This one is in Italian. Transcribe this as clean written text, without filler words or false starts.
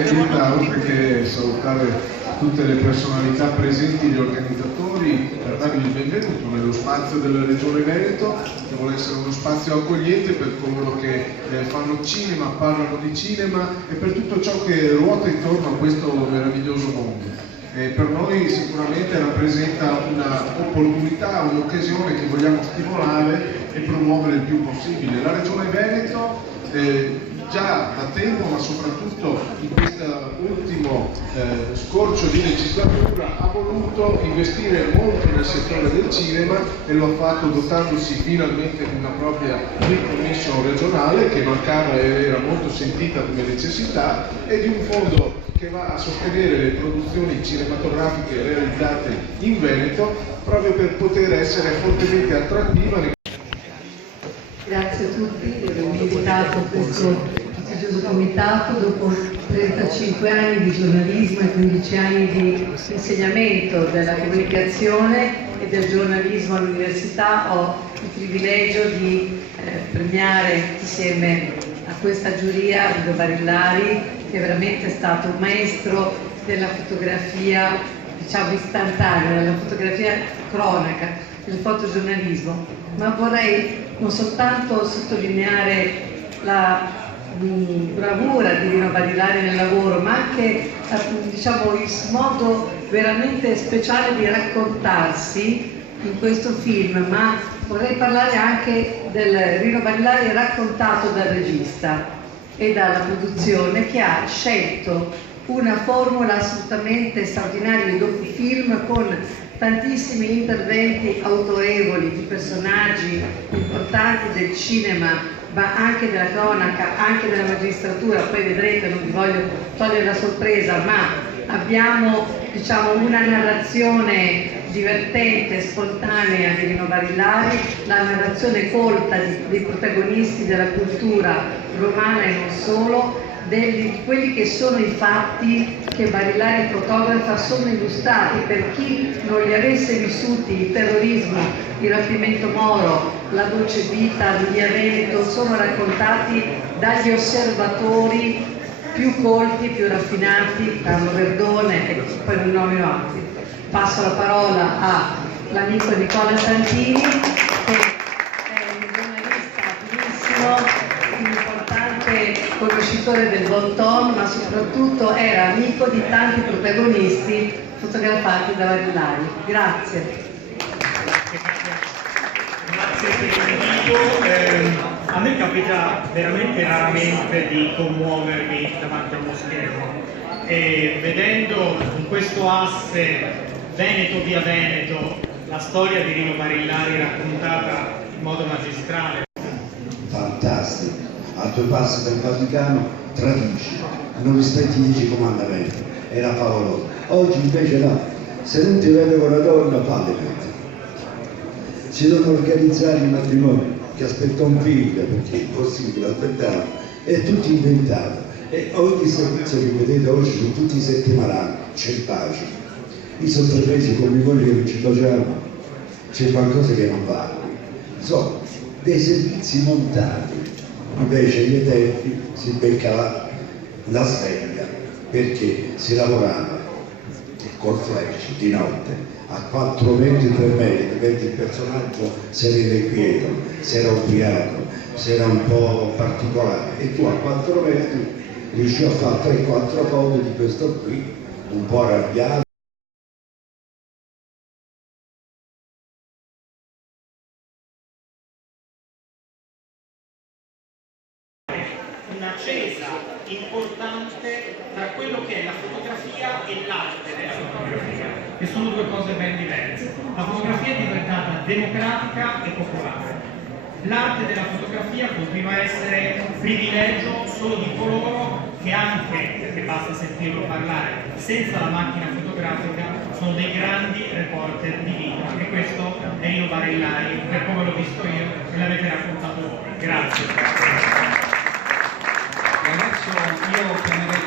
Elena, oltre che salutare tutte le personalità presenti, gli organizzatori, per darvi il benvenuto nello spazio della Regione Veneto, che vuole essere uno spazio accogliente per coloro che fanno cinema, parlano di cinema e per tutto ciò che ruota intorno a questo meraviglioso mondo. Per noi sicuramente rappresenta un'opportunità, un'occasione che vogliamo stimolare e promuovere il più possibile. La Regione Veneto già da tempo, ma soprattutto in questo ultimo scorcio di legislatura, ha voluto investire molto nel settore del cinema e lo ha fatto dotandosi finalmente di una propria commission regionale che mancava e era molto sentita come necessità, e di un fondo che va a sostenere le produzioni cinematografiche realizzate in Veneto proprio per poter essere fortemente attrattiva. Grazie a tutti di avermi invitato a questo prestigioso comitato. Dopo 35 anni di giornalismo e 15 anni di insegnamento della comunicazione e del giornalismo all'università, ho il privilegio di premiare insieme a questa giuria Guido Barillari, che è veramente stato un maestro della fotografia, diciamo, istantanea, della fotografia cronaca, del fotogiornalismo. Ma vorrei non soltanto sottolineare la bravura di Guido Barillari nel lavoro, ma anche diciamo, il modo veramente speciale di raccontarsi in questo film. Ma vorrei parlare anche del Guido Barillari raccontato dal regista e dalla produzione, che ha scelto una formula assolutamente straordinaria di docufilm con tantissimi interventi autorevoli di personaggi importanti del cinema, ma anche della cronaca, anche della magistratura. Poi vedrete, non vi voglio togliere la sorpresa, ma abbiamo, diciamo, una narrazione divertente, spontanea di Guido Barillari, la narrazione colta dei protagonisti della cultura romana e non solo, di quelli che sono i fatti che Barillari fotografa, sono illustrati per chi non li avesse vissuti: il terrorismo, il rapimento Moro, la dolce vita di Via Veneto, sono raccontati dagli osservatori più colti, più raffinati, Carlo Verdone, e poi non nomino altri. Passo la parola all'amico Nicola Santini, che è un giornalista attivissimo, un importante conoscitore del bon ton, ma soprattutto era amico di tanti protagonisti fotografati da Barillari. Grazie. Grazie per l'invito. A me capita veramente raramente di commuovermi davanti a uno schermo, e vedendo in questo asse Veneto via Veneto la storia di Guido Barillari raccontata in modo magistrale. Fantastico, a 2 passi dal Vaticano tradisci, non rispetti i 10 comandamenti, era favoloso. Oggi invece no, se non ti vede con una donna fate tutto. Si devono organizzare i matrimoni, che aspetta un figlio perché è impossibile aspettare, è tutto inventato. E ogni servizio che vedete oggi sono tutti settimanali, c'è pace. I sottopresi come voi che non ci facciamo, c'è qualcosa che non va. Sono dei servizi montati, invece ai tempi si beccava la sveglia perché si lavorava col flash di notte a 4 metri, 3 metri, mentre il personaggio si era inquieto, si era ubriaco, si era un po' particolare, e tu a 4 metri riuscivi a fare 3-4 foto di questo qui, un po' arrabbiato. Un'accesa importante tra quello che è la fotografia e l'arte della fotografia, che sono 2 cose ben diverse. La fotografia è diventata democratica e popolare. L'arte della fotografia continua a essere un privilegio solo di coloro che, anche perché basta sentirlo parlare, senza la macchina fotografica sono dei grandi reporter di vita, e questo è Guido Barillari, per come l'ho visto io e l'avete raccontato voi. Grazie. Adesso io chiamerei